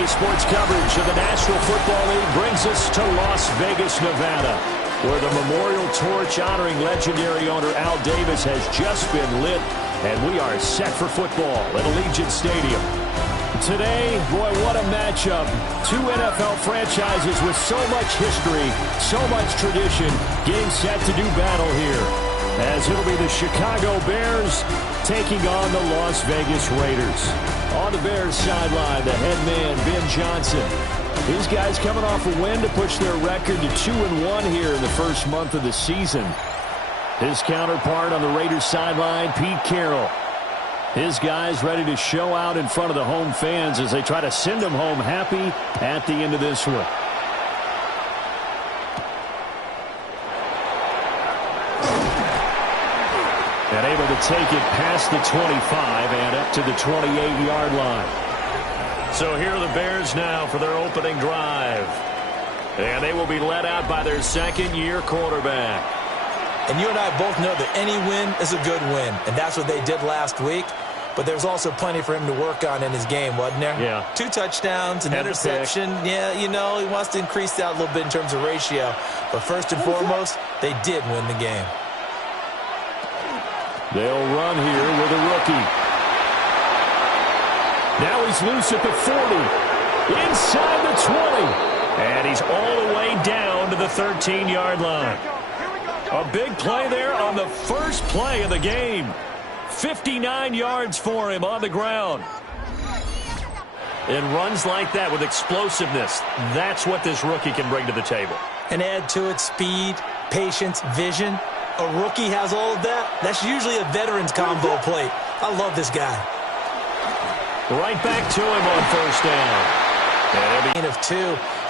Today's sports coverage of the National Football League brings us to Las Vegas, Nevada, where the memorial torch honoring legendary owner Al Davis has just been lit, and we are set for football at Allegiant Stadium. Today, boy, what a matchup. Two NFL franchises with so much history, so much tradition, getting set to do battle here, as it'll be the Chicago Bears taking on the Las Vegas Raiders. On the Bears sideline, the head man, Ben Johnson. These guys coming off a win to push their record to 2-1 here in the first month of the season. His counterpart on the Raiders sideline, Pete Carroll. His guys ready to show out in front of the home fans as they try to send them home happy at the end of this one. And able to take it past the 25 and up to the 28-yard line. So here are the Bears now for their opening drive. And they will be led out by their second-year quarterback. And you and I both know that any win is a good win, and that's what they did last week. But there's also plenty for him to work on in his game, wasn't there? Yeah. 2 touchdowns, an interception. Yeah, you know, he wants to increase that a little bit in terms of ratio. But first and foremost, they did win the game. They'll run here with a rookie. Now he's loose at the 40. Inside the 20. And he's all the way down to the 13-yard line. A big play there on the first play of the game. 59 yards for him on the ground. And runs like that with explosiveness. That's what this rookie can bring to the table. And add to it speed, patience, vision. A rookie has all of that. That's usually a veteran's combo plate. I love this guy. Right back to him on first down. And of 2.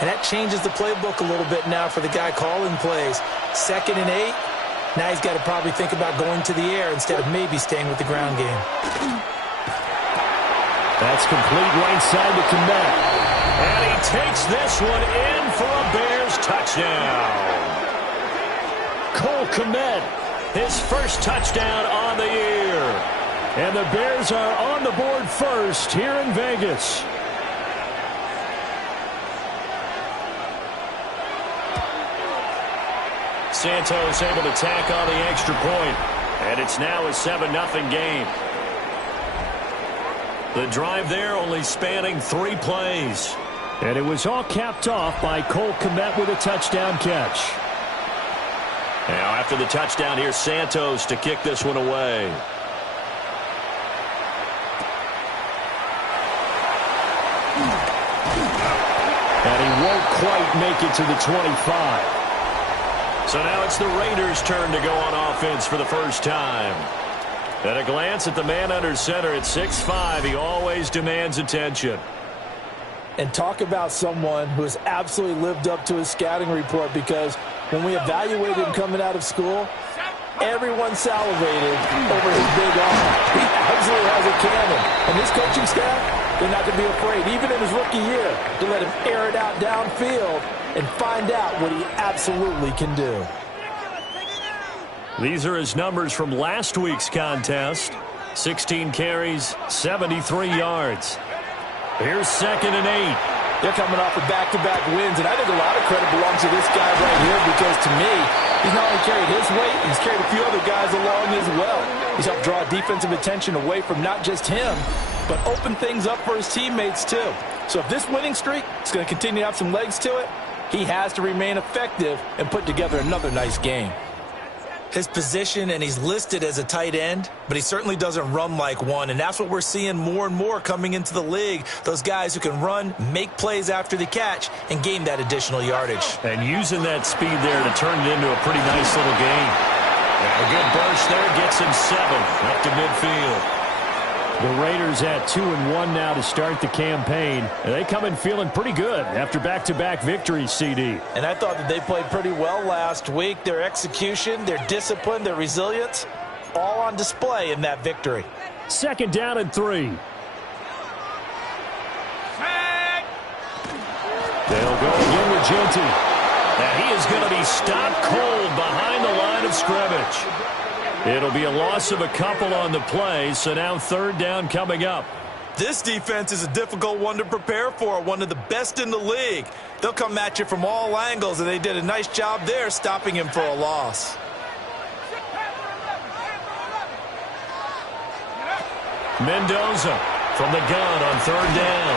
And that changes the playbook a little bit now for the guy calling plays. 2nd and 8. Now he's got to probably think about going to the air instead of maybe staying with the ground game. That's complete right side to Kmet. And he takes this one in for a Bears touchdown. Cole Kmet, his first touchdown on the year. And the Bears are on the board first here in Vegas. Santos able to tack on the extra point. And it's now a 7-0 game. The drive there only spanning 3 plays. And it was all capped off by Cole Kmet with a touchdown catch. Now after the touchdown, here's Santos to kick this one away. And he won't quite make it to the 25. So now it's the Raiders' turn to go on offense for the first time. At a glance at the man under center at 6'5", he always demands attention. And talk about someone who has absolutely lived up to his scouting report, because when we evaluated him coming out of school, everyone salivated over his big arm. He absolutely has a cannon. And this coaching staff, they're not going to be afraid, even in his rookie year, to let him air it out downfield and find out what he absolutely can do. These are his numbers from last week's contest. 16 carries, 73 yards. Here's 2nd and 8. They're coming off of back-to-back wins, and I think a lot of credit belongs to this guy right here, because to me, he's not only carried his weight, he's carried a few other guys along as well. He's helped draw defensive attention away from not just him, but open things up for his teammates too. So if this winning streak is going to continue to have some legs to it, he has to remain effective and put together another nice game. His position, and he's listed as a tight end, but he certainly doesn't run like one, and that's what we're seeing more and more coming into the league. Those guys who can run, make plays after the catch, and gain that additional yardage. And using that speed there to turn it into a pretty nice little game. And a good burst there gets him 7 up to midfield. The Raiders at 2-1 now to start the campaign. And they come in feeling pretty good after back-to-back victories, CD. And I thought that they played pretty well last week. Their execution, their discipline, their resilience, all on display in that victory. 2nd down and 3. They'll go again with Genty. And he is going to be stopped cold behind the line of scrimmage. It'll be a loss of a couple on the play, so now 3rd down coming up. This defense is a difficult one to prepare for, one of the best in the league. They'll come at you from all angles, and they did a nice job there stopping him for a loss. Mendoza from the gun on third down.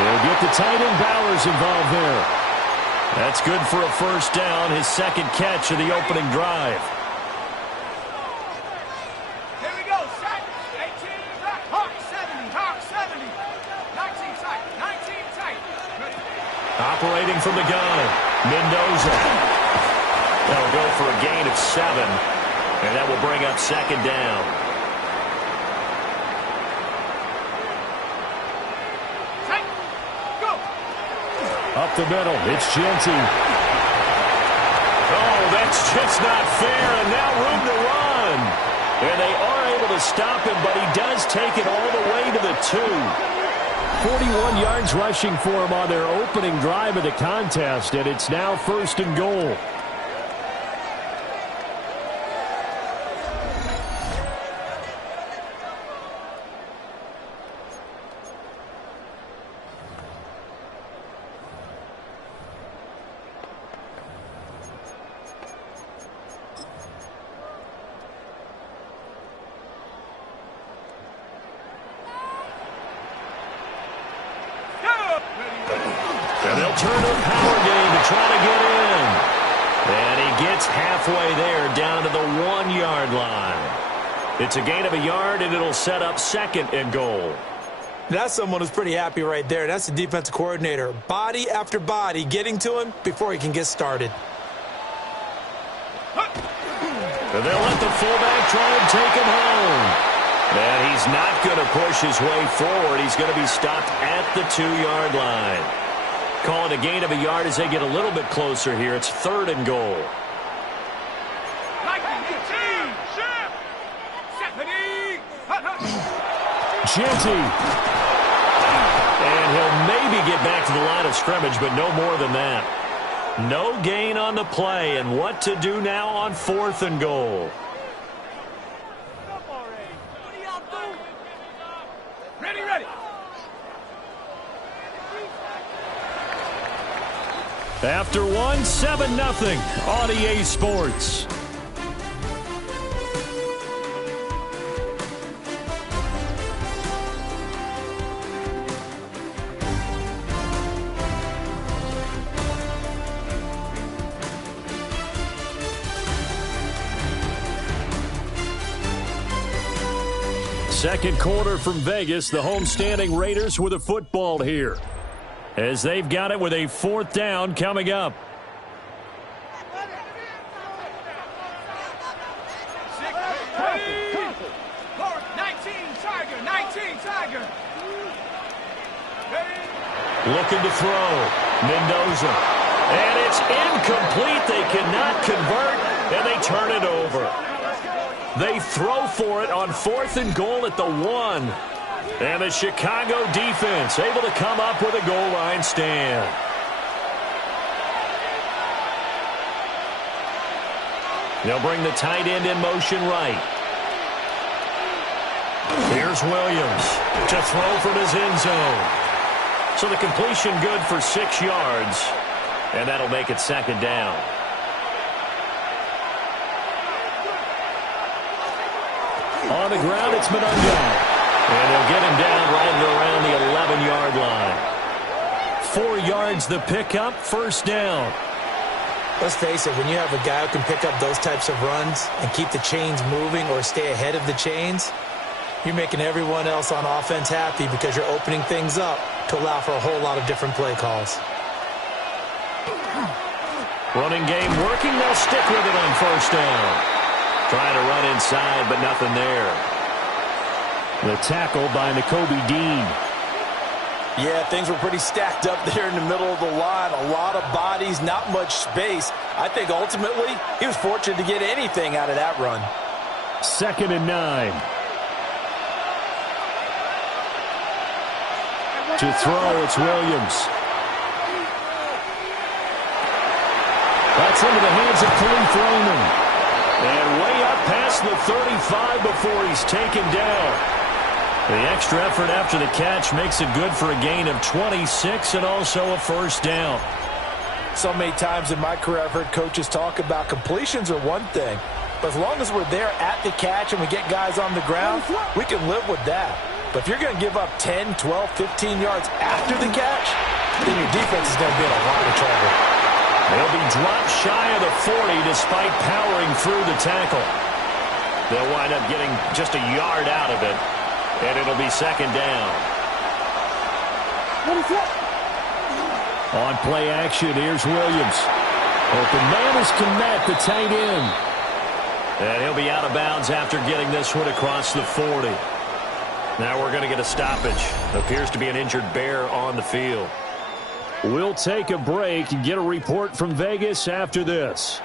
They'll get the tight end Bowers involved there. That's good for a first down, his second catch of the opening drive. Here we go, set, 18, Hawk 70, Hawk 70, 19 tight, 19 tight. Ready. Operating from the gun, Mendoza. That'll go for a gain of 7, and that will bring up second down. Up the middle, it's Genty. Oh, that's just not fair, and now room to run. And they are able to stop him, but he does take it all the way to the 2. 41 yards rushing for him on their opening drive of the contest, and it's now first and goal. And they'll turn to a power game to try to get in. And he gets halfway there down to the 1-yard line. It's a gain of a yard, and it'll set up second and goal. That's someone who's pretty happy right there. That's the defensive coordinator. Body after body getting to him before he can get started. And they'll let the fullback try and take him home. And he's not going to push his way forward. He's going to be stopped at the 2-yard line. Call it a gain of a yard as they get a little bit closer here. It's third and goal. Genty. And he'll maybe get back to the line of scrimmage, but no more than that. No gain on the play, and what to do now on fourth and goal. Ready, ready. After one, 7-0 on EA Sports. Second quarter from Vegas, the homestanding Raiders with a football here, as they've got it with a fourth down coming up. Looking to throw. Mendoza. And it's incomplete. They cannot convert, and they turn it over. They throw for it on fourth and goal at the 1. And the Chicago defense able to come up with a goal line stand. They'll bring the tight end in motion right. Here's Williams to throw from his end zone. So the completion good for 6 yards. And that'll make it second down. On the ground, it's Madden. And they'll get him down right around the 11-yard line. 4 yards the pickup, first down. Let's face it, when you have a guy who can pick up those types of runs and keep the chains moving or stay ahead of the chains, you're making everyone else on offense happy because you're opening things up to allow for a whole lot of different play calls. Running game working. They'll stick with it on first down. Trying to run inside, but nothing there. The tackle by Nakobe Dean. Yeah, things were pretty stacked up there in the middle of the line. A lot of bodies, not much space. I think ultimately he was fortunate to get anything out of that run. 2nd and 9. To throw, it's Williams. That's into the hands of Khalif Raymond. And way up past the 35 before he's taken down. The extra effort after the catch makes it good for a gain of 26 and also a first down. So many times in my career I've heard coaches talk about completions are one thing, but as long as we're there at the catch and we get guys on the ground, we can live with that. But if you're going to give up 10, 12, 15 yards after the catch, then your defense is going to be in a lot of trouble. They'll be dropped shy of the 40 despite powering through the tackle. They'll wind up getting just a yard out of it, and it'll be second down. On play action, here's Williams. Open man is Kmet, the tight end. And he'll be out of bounds after getting this one across the 40. Now we're going to get a stoppage. Appears to be an injured Bear on the field. We'll take a break and get a report from Vegas after this.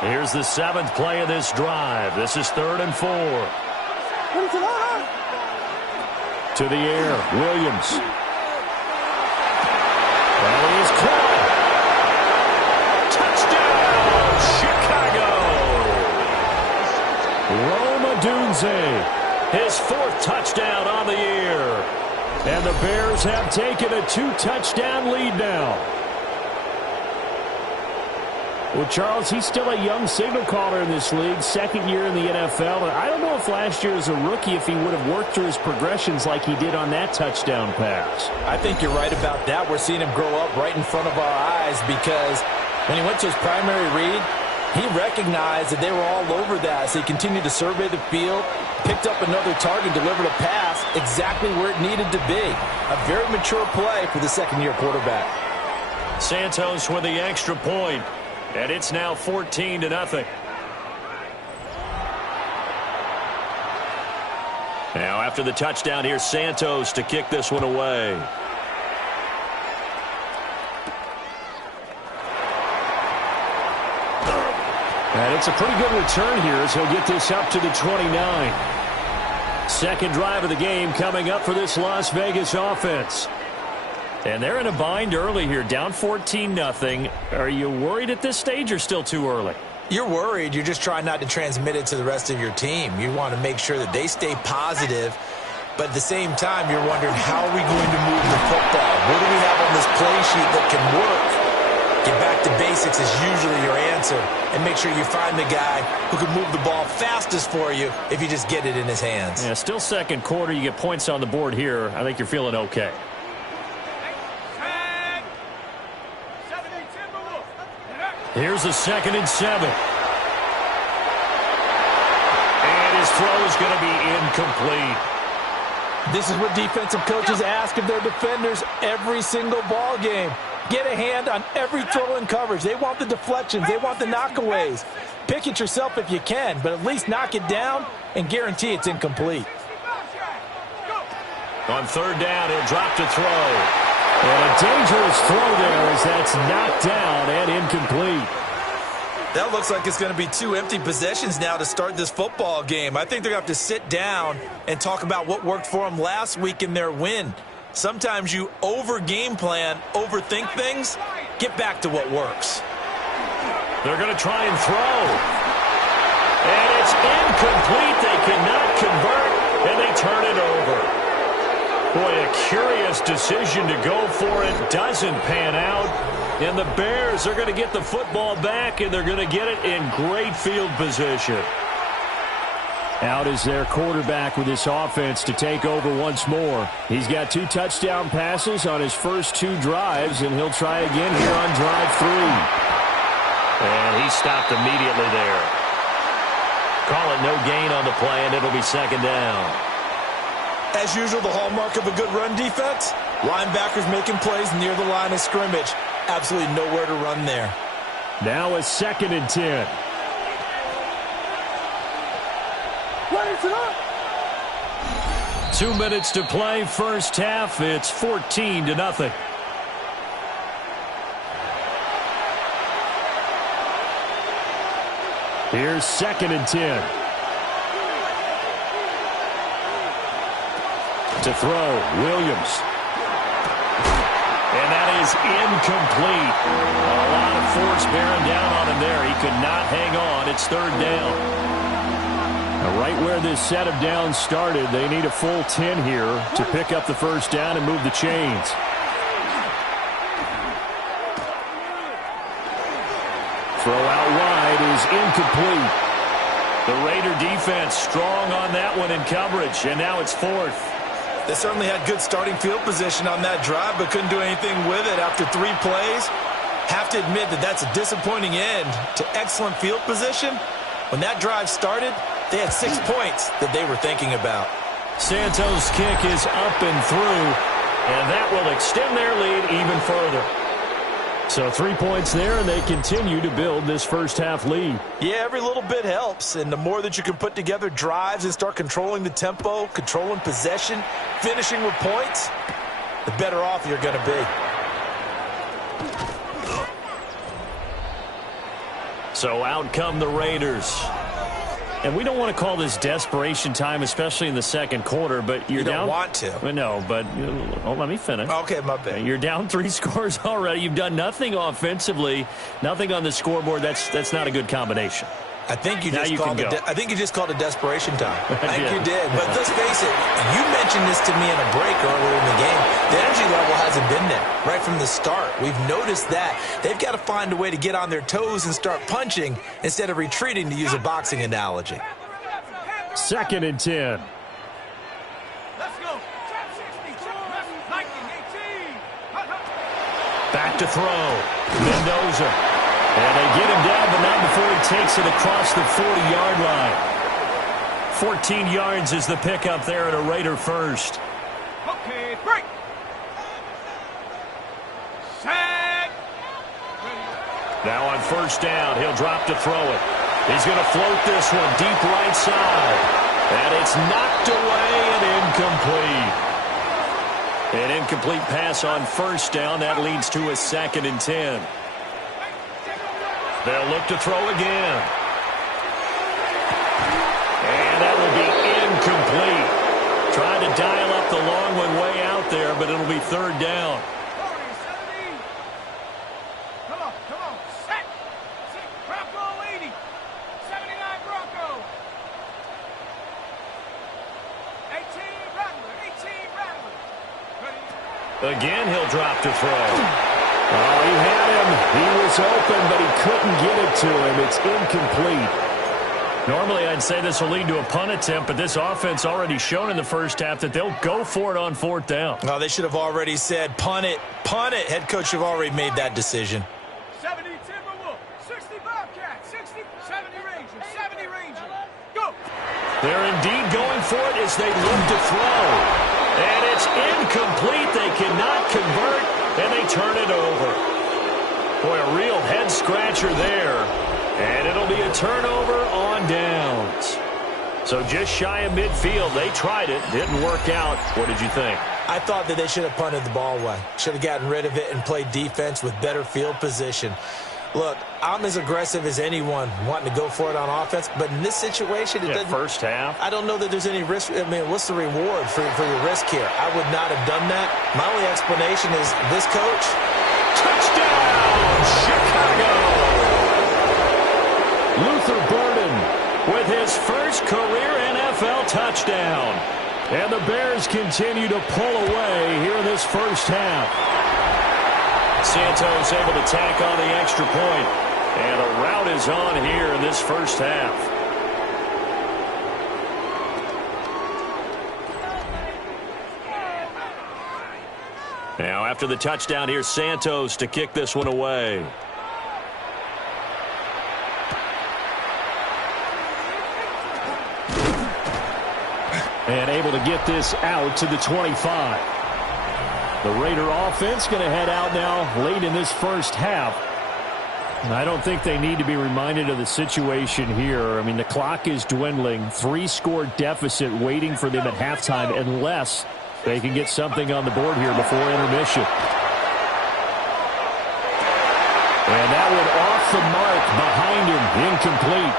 Here's the 7th play of this drive. This is 3rd and 4. To the air, Williams. Well, he is caught. Touchdown, Chicago. Rome Odunze, his 4th touchdown on the year. And the Bears have taken a 2-touchdown lead now. Well, Charles, he's still a young signal caller in this league, 2nd year in the NFL. And I don't know if last year as a rookie, if he would have worked through his progressions like he did on that touchdown pass. I think you're right about that. We're seeing him grow up right in front of our eyes because when he went to his primary read, he recognized that they were all over that. So he continued to survey the field, picked up another target, delivered a pass exactly where it needed to be. A very mature play for the 2nd-year quarterback. Santos with the extra point. And it's now 14-0. Now after the touchdown, here's Santos to kick this one away. And it's a pretty good return here as he'll get this up to the 29. 2nd drive of the game coming up for this Las Vegas offense. And they're in a bind early here, down 14-0. Are you worried at this stage or still too early? You're worried. You're just trying not to transmit it to the rest of your team. You want to make sure that they stay positive. But at the same time, you're wondering, how are we going to move the football? What do we have on this play sheet that can work? Get back to basics is usually your answer. And make sure you find the guy who can move the ball fastest for you if you just get it in his hands. Yeah, still 2nd quarter. You get points on the board here. I think you're feeling okay. Here's a 2nd and 7. And his throw is going to be incomplete. This is what defensive coaches ask of their defenders every single ball game. Get a hand on every throw in coverage. They want the deflections. They want the knockaways. Pick it yourself if you can, but at least knock it down and guarantee it's incomplete. On 3rd down, he'll drop to throw. And a dangerous throw there as that's knocked down and incomplete. That looks like it's going to be 2 empty possessions now to start this football game. I think they're going to have to sit down and talk about what worked for them last week in their win. Sometimes you over-game plan, overthink things. Get back to what works. They're going to try and throw. And it's incomplete. They cannot convert, and they turn it over. Boy, a curious decision to go for it. Doesn't pan out. And the Bears are going to get the football back, and they're going to get it in great field position. Out is their quarterback with this offense to take over once more. He's got 2 touchdown passes on his first 2 drives, and he'll try again here on drive 3. And he stopped immediately there. Call it no gain on the play, and it'll be 2nd down. As usual, the hallmark of a good run defense, linebackers making plays near the line of scrimmage. Absolutely nowhere to run there. Now a 2nd and 10. 2 minutes to play, first half. It's 14-0. Here's 2nd and 10. To throw, Williams. And that is incomplete. A lot of force bearing down on him there. He could not hang on. It's 3rd down. Right where this set of downs started, they need a full 10 here to pick up the first down and move the chains. Throw out wide is incomplete. The Raider defense strong on that one in coverage, and now it's fourth. They certainly had good starting field position on that drive, but couldn't do anything with it after 3 plays. Have to admit that that's a disappointing end to excellent field position. When that drive started, they had 6 points that they were thinking about. Santos' kick is up and through, and that will extend their lead even further. So 3 points there, and they continue to build this first-half lead. Yeah, every little bit helps, and the more that you can put together drives and start controlling the tempo, controlling possession, finishing with points, the better off you're going to be. So out come the Raiders. And we don't want to call this desperation time, especially in the second quarter, but you're down. You don't want to. No, but let me finish. Okay, my bad. You're down 3 scores already. You've done nothing offensively, nothing on the scoreboard. That's not a good combination. I think you just called it desperation time. I think you did. But let's face it, you mentioned this to me in a break earlier in the game. The energy level hasn't been there right from the start. We've noticed that. They've got to find a way to get on their toes and start punching instead of retreating, to use a boxing analogy. 2nd and 10. Let's go. Back to throw. Mendoza. And they get him down, but not before he takes it across the 40-yard line. 14 yards is the pickup there at a Raider first. Okay, break. Set. Now on first down, he'll drop to throw it. He's going to float this one deep right side. And it's knocked away and incomplete. An incomplete pass on first down. That leads to a 2nd and 10. They'll look to throw again. And that will be incomplete. Trying to dial up the long one way out there, but it'll be 3rd down. 40, 70. Come on. Set. Bronco 80. 79 Bronco. 18 Rattler. Again, he'll drop to throw. Oh, he had him. He was open, but he couldn't get it to him. It's incomplete. Normally, I'd say this will lead to a punt attempt, but this offense already shown in the first half that they'll go for it on 4th down. Oh, they should have already said, punt it. Punt it. Head coach have already made that decision. 70 Timberwolf. 60 Bobcat. 60, 70 Ranger. 70 Ranger. Go. They're indeed going for it as they look to throw. And it's incomplete. They cannot convert. And they turn it over. Boy, a real head-scratcher there. And it'll be a turnover on downs. So just shy of midfield. They tried it. Didn't work out. What did you think? I thought that they should have punted the ball away. Should have gotten rid of it and played defense with better field position. Look, I'm as aggressive as anyone wanting to go for it on offense, but in this situation, it doesn't. First half. I don't know that there's any risk. I mean, what's the reward for your risk here? I would not have done that. My only explanation is this coach. Touchdown, Chicago! Luther Burden with his first career NFL touchdown. And the Bears continue to pull away here in this first half. Santos able to tack on the extra point. And a rout is on here in this first half. Now after the touchdown, here's Santos to kick this one away. And able to get this out to the 25. The Raider offense going to head out now late in this first half. And I don't think they need to be reminded of the situation here. I mean, the clock is dwindling. 3-score deficit waiting for them at halftime unless they can get something on the board here before intermission. And that one off the mark behind him. Incomplete.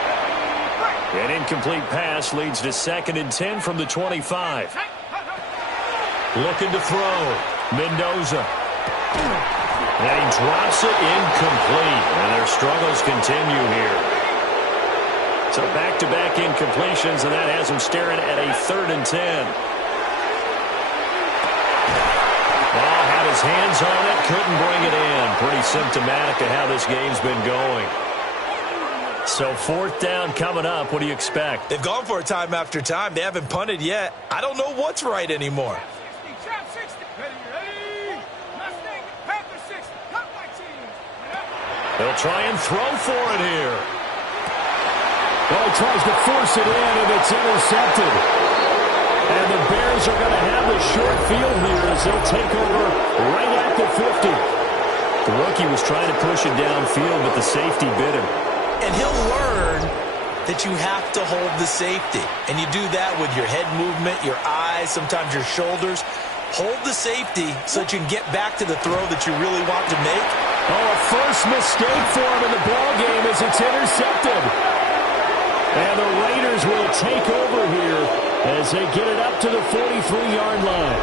An incomplete pass leads to 2nd and 10 from the 25. Looking to throw. Mendoza. And he drops it incomplete. And their struggles continue here. So back-to-back incompletions, and that has him staring at a 3rd and 10. Had his hands on it, couldn't bring it in. Pretty symptomatic of how this game's been going. So 4th down coming up. What do you expect? They've gone for it time after time. They haven't punted yet. I don't know what's right anymore. 60, trap 60. Ready. Mustang, Panther 60. Cut my team. They'll try and throw for it here. Well, he tries to force it in, and it's intercepted. And the Bears are going to have the short field here as they'll take over right at the 50. The rookie was trying to push it downfield, but the safety bit him. And he'll learn that you have to hold the safety. And you do that with your head movement, your eyes, sometimes your shoulders. Hold the safety so that you can get back to the throw that you really want to make. Oh, a first mistake for him in the ballgame as it's intercepted. And the Raiders will take over here as they get it up to the 43-yard line.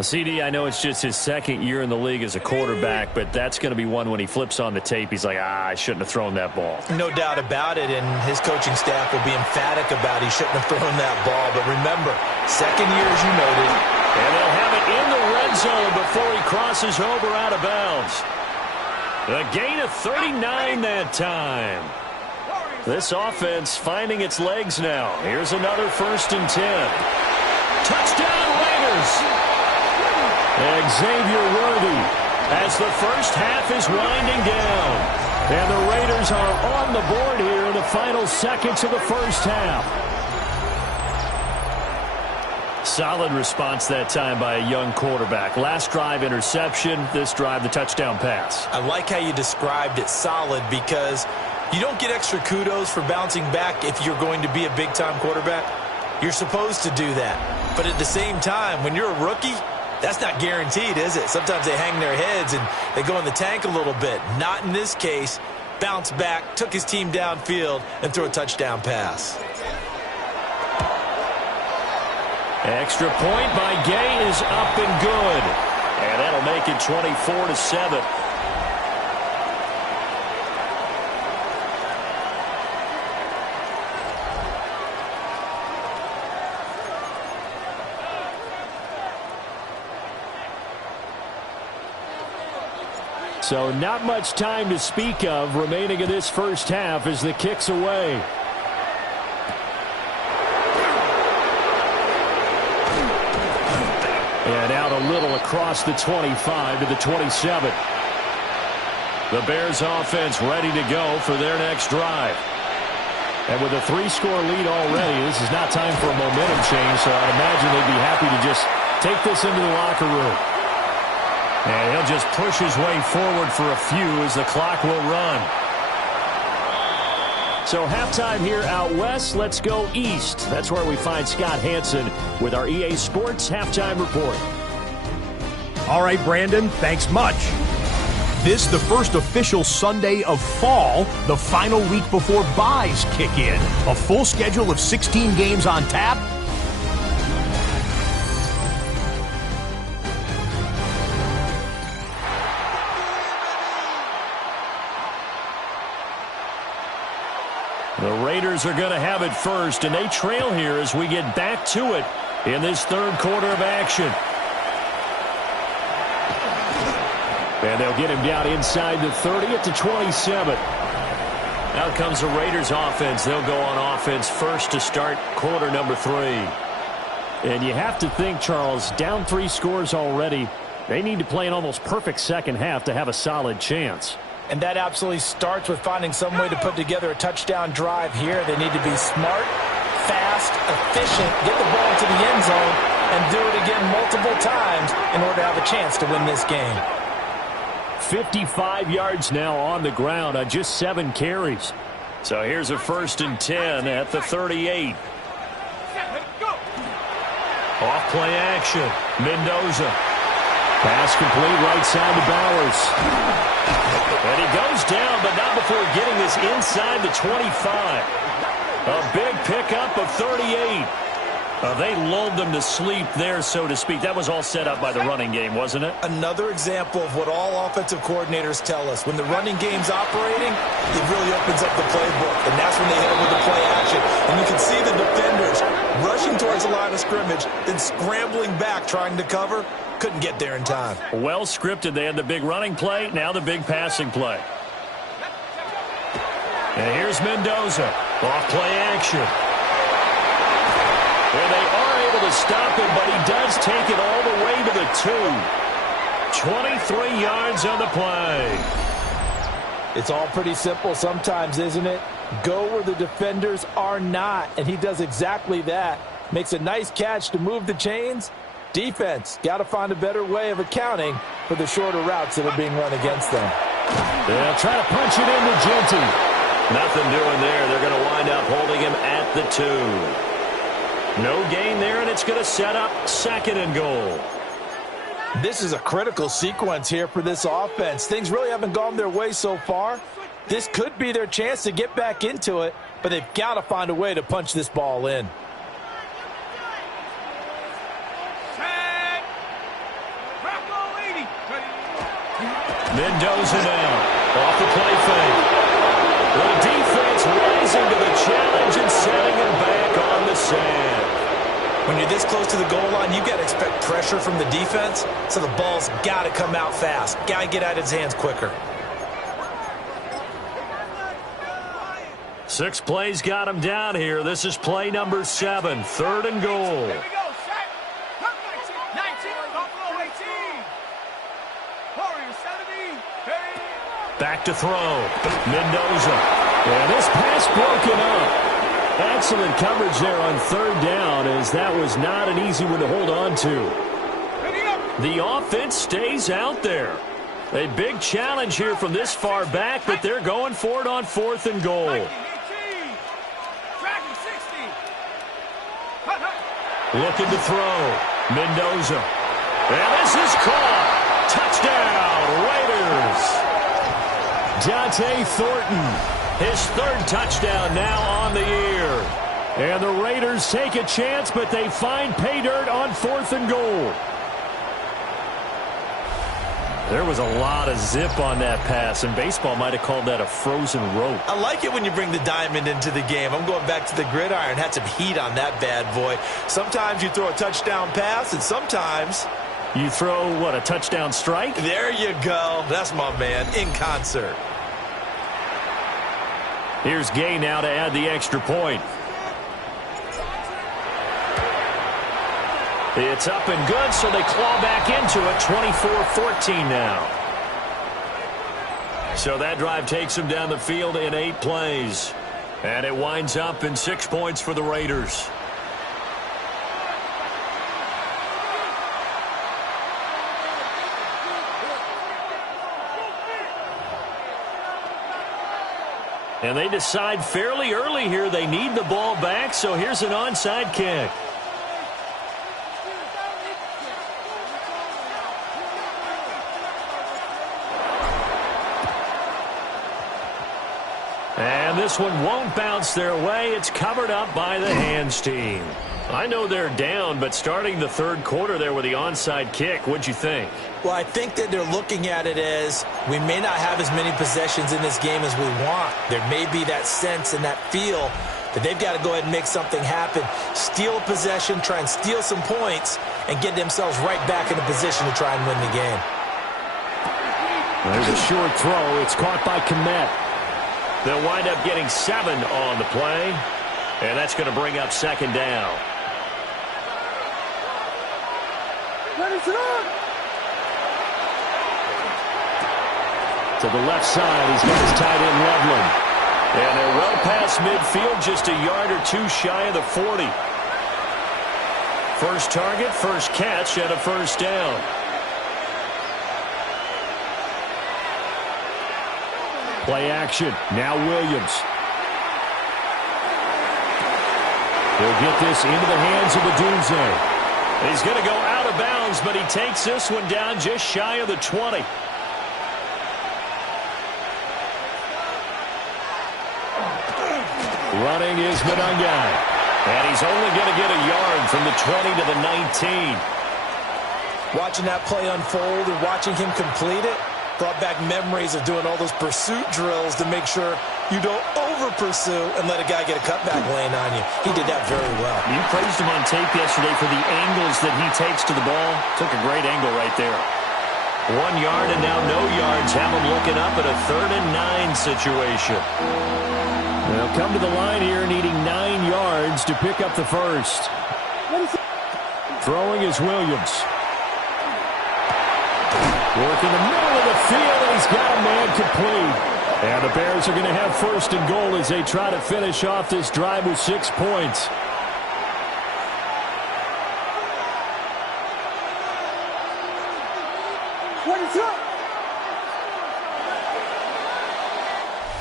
CD, I know it's just his 2nd year in the league as a quarterback, but that's going to be one when he flips on the tape. He's like, I shouldn't have thrown that ball. No doubt about it, and his coaching staff will be emphatic about he shouldn't have thrown that ball. But remember, 2nd year, as you noted. And they'll have it in the red zone before he crosses over out of bounds. A gain of 39 that time. This offense finding its legs now. Here's another 1st and 10. Touchdown, Raiders! Xavier Worthy as the first half is winding down. And the Raiders are on the board here in the final seconds of the first half. Solid response that time by a young quarterback. Last drive, interception. This drive, the touchdown pass. I like how you described it, solid, because you don't get extra kudos for bouncing back if you're going to be a big-time quarterback. You're supposed to do that. But at the same time, when you're a rookie, that's not guaranteed, is it? Sometimes they hang their heads and they go in the tank a little bit. Not in this case. Bounced back, took his team downfield, and threw a touchdown pass. Extra point by Gay is up and good. And that'll make it 24-7. So not much time to speak of remaining in this first half as the kick's away. And out a little across the 25 to the 27. The Bears offense ready to go for their next drive. And with a 3-score lead already, this is not time for a momentum change, so I'd imagine they'd be happy to just take this into the locker room. And he'll just push his way forward for a few as the clock will run. So halftime here out west. Let's go east. That's where we find Scott Hansen with our EA Sports Halftime Report. All right, Brandon, thanks much. This the first official Sunday of fall, the final week before byes kick in. A full schedule of 16 games on tap. The Raiders are going to have it first, and they trail here as we get back to it in this third quarter of action. And they'll get him down inside the 30 at the 27. Out comes the Raiders offense. They'll go on offense first to start quarter number 3. And you have to think, Charles, down 3 scores already. They need to play an almost perfect second half to have a solid chance. And that absolutely starts with finding some way to put together a touchdown drive here. They need to be smart, fast, efficient, get the ball into the end zone, and do it again multiple times in order to have a chance to win this game. 55 yards now on the ground on just 7 carries. So here's a 1st and 10 at the 38. Off play action. Mendoza. Pass complete right side to Bowers. And he goes down, but not before getting this inside the 25. A big pickup of 38. They lulled them to sleep there, so to speak. That was all set up by the running game, wasn't it? Another example of what all offensive coordinators tell us. When the running game's operating, it really opens up the playbook, and that's when they hit them with the play action. And you can see the defenders rushing towards the line of scrimmage, then scrambling back trying to cover. Couldn't get there in time. Well scripted. They had the big running play, now the big passing play. And here's Mendoza. Off play action. And they are able to stop him, but he does take it all the way to the 2. 23 yards on the play. It's all pretty simple sometimes, isn't it? Go where the defenders are not, and he does exactly that. Makes a nice catch to move the chains. Defense, got to find a better way of accounting for the shorter routes that are being run against them. They'll try to punch it into Genty. Nothing doing there. They're going to wind up holding him at the 2. No gain there, and it's going to set up 2nd and goal. This is a critical sequence here for this offense. Things really haven't gone their way so far. This could be their chance to get back into it, but they've got to find a way to punch this ball in. Mendoza now, off the play fake. The defense rising to the challenge and setting him back on the sand. When you're this close to the goal line, you've got to expect pressure from the defense, so the ball's got to come out fast. Got to get out of his hands quicker. 6 plays got him down here. This is play number 7, 3rd and goal. Here we go, set. 19, Buffalo 18. Warriors 70. Back to throw. Mendoza. And this pass broken up. Excellent coverage there on 3rd down, as that was not an easy one to hold on to. The offense stays out there. A big challenge here from this far back, but they're going for it on 4th and goal. Looking to throw. Mendoza. And this is caught. Touchdown, Raiders. Dante Thornton. His 3rd touchdown now on the year. And the Raiders take a chance, but they find pay dirt on 4th and goal. There was a lot of zip on that pass, and baseball might have called that a frozen rope. I like it when you bring the diamond into the game. I'm going back to the gridiron. Had some heat on that bad boy. Sometimes you throw a touchdown pass, and sometimes you throw, what, a touchdown strike? There you go. That's my man, in concert. Here's Gay now to add the extra point. It's up and good, so they claw back into it, 24-14 now. So that drive takes them down the field in 8 plays. And it winds up in 6 points for the Raiders. And they decide fairly early here they need the ball back, so here's an onside kick. And this one won't bounce their way. It's covered up by the hands team. I know they're down, but starting the 3rd quarter there with the onside kick, what'd you think? Well, I think that they're looking at it as we may not have as many possessions in this game as we want. There may be that sense and that feel that they've got to go ahead and make something happen. Steal a possession, try and steal some points, and get themselves right back in a position to try and win the game. There's a short throw. It's caught by Kmet. They'll wind up getting 7 on the play, and that's going to bring up 2nd down. To the left side, he's got his tight end, Loveland. And they're well past midfield, just a yard or 2 shy of the 40. First target, first catch, and a 1st down. Play action. Now Williams. He'll get this into the hands of Odunze. He's going to go out of bounds, but he takes this one down just shy of the 20. Running is Madden. And he's only going to get a yard from the 20 to the 19. Watching that play unfold and watching him complete it brought back memories of doing all those pursuit drills to make sure you don't over-pursue and let a guy get a cutback lane on you. He did that very well. You praised him on tape yesterday for the angles that he takes to the ball. Took a great angle right there. 1 yard and now no yards. Have him looking up at a 3rd and 9 situation. They'll come to the line here needing 9 yards to pick up the first. Throwing is Williams. Working the middle of the field, and he's got a man complete. And the Bears are going to have 1st and goal as they try to finish off this drive with 6 points.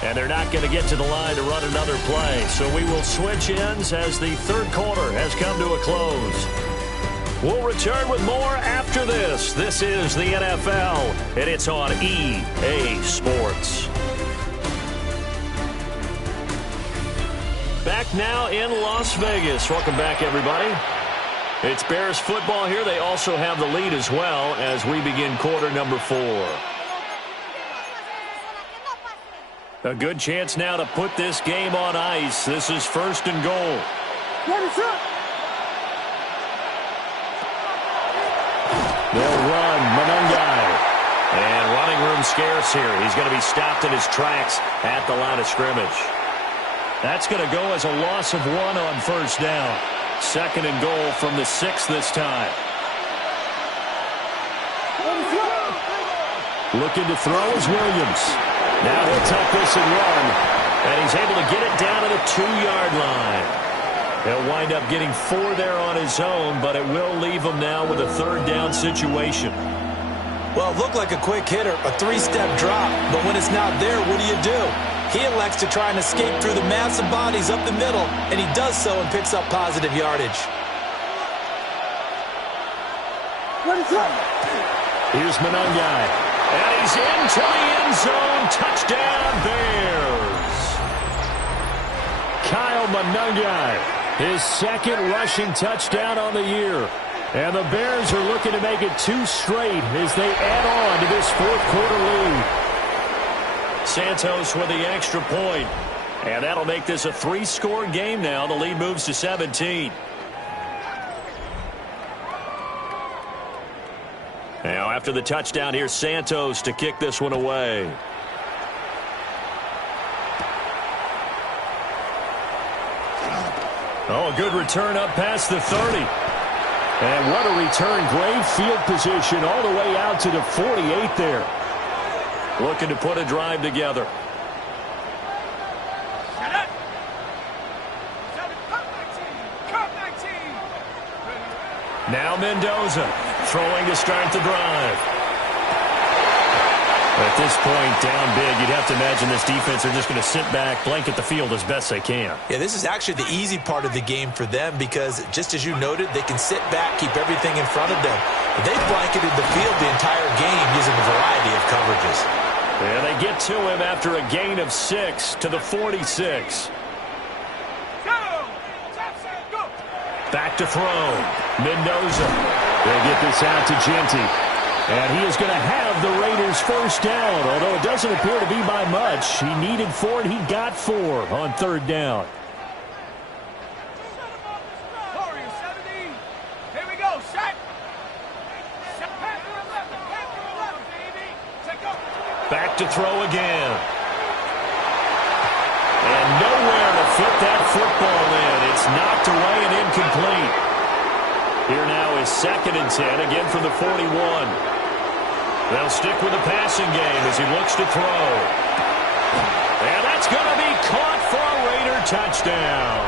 And they're not going to get to the line to run another play. So we will switch ends as the 3rd quarter has come to a close. We'll return with more after this. This is the NFL, and it's on EA Sports. Back now in Las Vegas. Welcome back, everybody. It's Bears football here. They also have the lead as well as we begin quarter number 4. A good chance now to put this game on ice. This is 1st and goal. They'll run Manungai. And running room scarce here. He's going to be stopped in his tracks at the line of scrimmage. That's going to go as a loss of 1 on 1st down. 2nd and goal from the 6 this time. Looking to throw is Williams. Now he'll tuck this and run. And he's able to get it down to the 2-yard line. He'll wind up getting 4 there on his own, but it will leave him now with a 3rd down situation. Well, it looked like a quick hitter, a 3-step drop, but when it's not there, what do? He elects to try and escape through the massive bodies up the middle, and he does so and picks up positive yardage. Here's Manungai, and he's into the end zone. Touchdown, Bears. Kyle Manungai, his 2nd rushing touchdown on the year. And the Bears are looking to make it 2 straight as they add on to this 4th quarter lead. Santos with the extra point. And that'll make this a 3-score game now. The lead moves to 17. Now after the touchdown, here's Santos to kick this one away. Oh, a good return up past the 30. And what a return. Great field position all the way out to the 48 there. Looking to put a drive together. Now Mendoza throwing to start the drive. At this point, down big, you'd have to imagine this defense are just going to sit back, blanket the field as best they can. Yeah, this is actually the easy part of the game for them because, just as you noted, they can sit back, keep everything in front of them. They've blanketed the field the entire game using a variety of coverages. And they get to him after a gain of 6 to the 46. Back to throw. Mendoza. They'll get this out to Genty. And he is going to have the Raiders 1st down, although it doesn't appear to be by much. He needed 4, and he got 4 on 3rd down. Here we go, set. Back to throw again. And nowhere to fit that football in. It's knocked away and incomplete. Here now is 2nd and 10, again from the 41. They'll stick with the passing game as he looks to throw. And that's going to be caught for a Raider touchdown.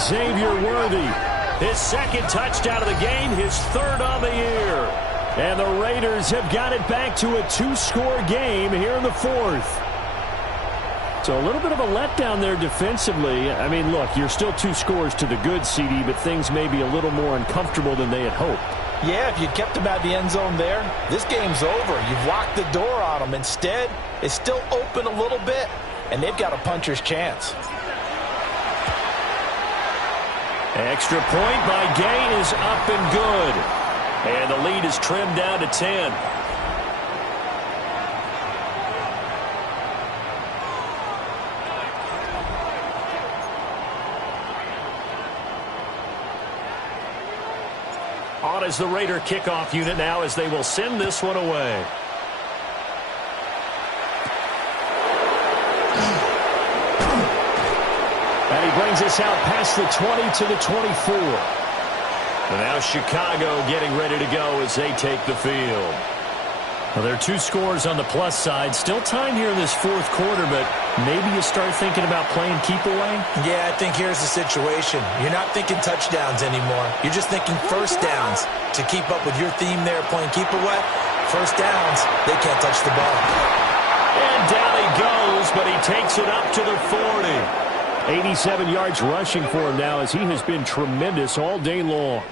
Xavier Worthy, his 2nd touchdown of the game, his 3rd on the year. And the Raiders have got it back to a 2-score game here in the 4th. So a little bit of a letdown there defensively. I mean, look, you're still 2 scores to the good, CD, but things may be a little more uncomfortable than they had hoped. Yeah, if you kept them at the end zone there, this game's over. You've locked the door on them. Instead, it's still open a little bit, and they've got a puncher's chance. Extra point by Gay is up and good. And the lead is trimmed down to 10. On is the Raider kickoff unit now as they will send this one away. And he brings us out past the 20 to the 24. And now Chicago getting ready to go as they take the field. Well, there are 2 scores on the plus side. Still time here in this fourth quarter, but maybe you start thinking about playing keep away? Yeah, I think here's the situation. You're not thinking touchdowns anymore. You're just thinking first downs. To keep up with your theme there, playing keep away, first downs, they can't touch the ball. And down he goes, but he takes it up to the 40. 87 yards rushing for him now as he has been tremendous all day long.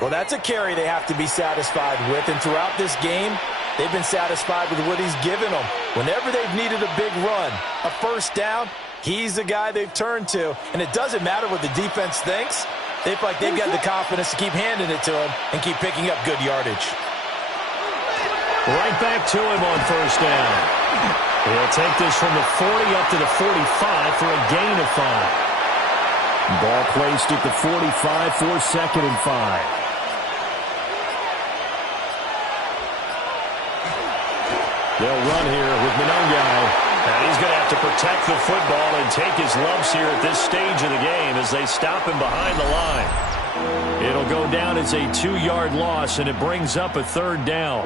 Well, that's a carry they have to be satisfied with, and throughout this game, they've been satisfied with what he's given them. Whenever they've needed a big run, a first down, he's the guy they've turned to. And it doesn't matter what the defense thinks. They feel like they've got the confidence to keep handing it to him and keep picking up good yardage. Right back to him on first down. He'll take this from the 40 up to the 45 for a gain of 5. Ball placed at the 45 for 2nd and 5. They'll run here with Monongai. And he's going to have to protect the football and take his lumps here at this stage of the game as they stop him behind the line. It'll go down as a 2-yard loss, and it brings up a 3rd down.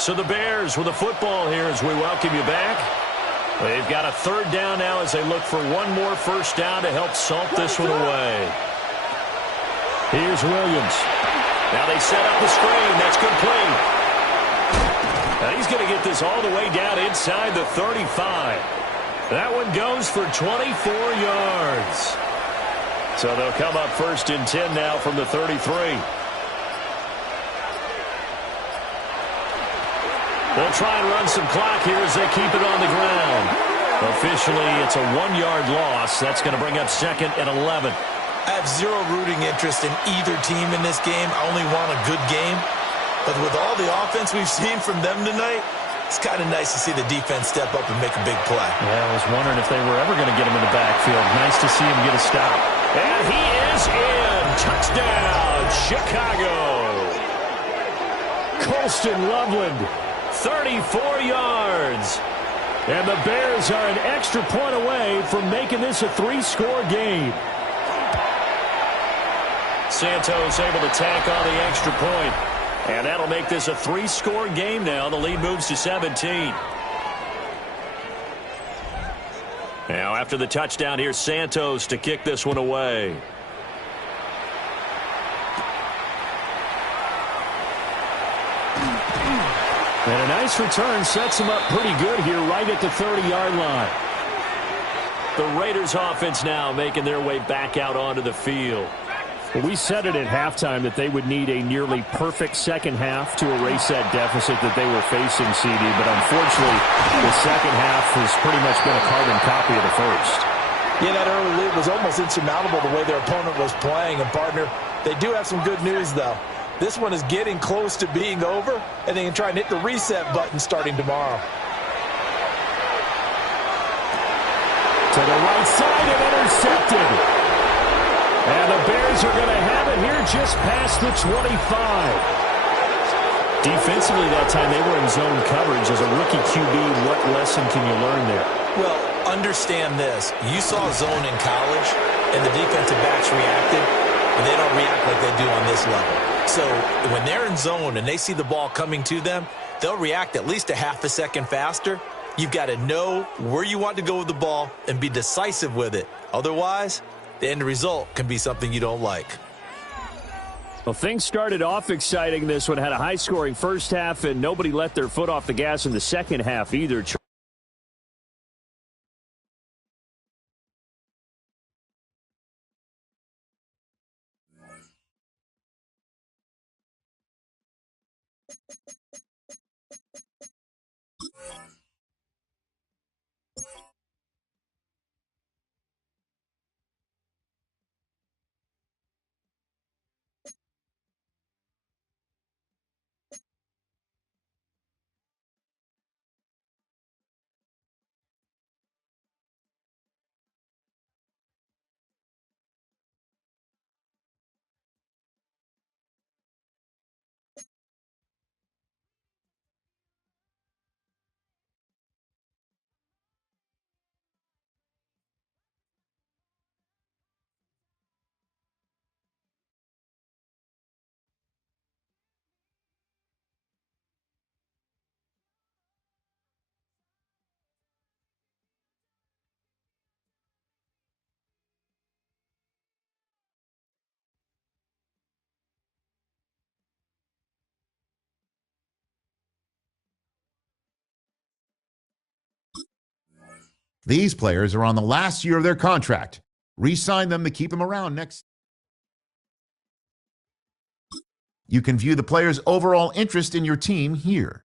So the Bears with the football here as we welcome you back. They've got a 3rd down now as they look for one more first down to help salt this one away. Here's Williams. Now they set up the screen. That's complete. Now he's going to get this all the way down inside the 35. That one goes for 24 yards. So they'll come up 1st and 10 now from the 33. They'll try and run some clock here as they keep it on the ground. Officially, it's a 1-yard loss. That's going to bring up 2nd and 11. I have zero rooting interest in either team in this game. I only want a good game. But with all the offense we've seen from them tonight, it's kind of nice to see the defense step up and make a big play. Yeah, I was wondering if they were ever going to get him in the backfield. Nice to see him get a stop. And he is in. Touchdown, Chicago. Colston Loveland. 34 yards. And the Bears are an extra point away from making this a 3-score game. Santos able to tack on the extra point. And that'll make this a 3-score game now. The lead moves to 17. Now after the touchdown, here's Santos to kick this one away. And a nice return sets him up pretty good here right at the 30-yard line. The Raiders offense now making their way back out onto the field. Well, we said it at halftime that they would need a nearly perfect second half to erase that deficit that they were facing, CD. But unfortunately, the second half has pretty much been a carbon copy of the first. Yeah, that early lead was almost insurmountable the way their opponent was playing. And, partner, they do have some good news, though. This one is getting close to being over, and they can try and hit the reset button starting tomorrow. To the right side and intercepted. And the Bears are going to have it here just past the 25. Defensively that time they were in zone coverage. As a rookie QB, what lesson can you learn there? Well, understand this. You saw zone in college, and the defensive backs reacted, but they don't react like they do on this level. So when they're in zone and they see the ball coming to them, they'll react at least a half a second faster. You've got to know where you want to go with the ball and be decisive with it. Otherwise, the end result can be something you don't like. Well, things started off exciting. This one had a high-scoring first half, and nobody let their foot off the gas in the second half either. These players are on the last year of their contract. Re-sign them to keep them around next. You can view the player's overall interest in your team here.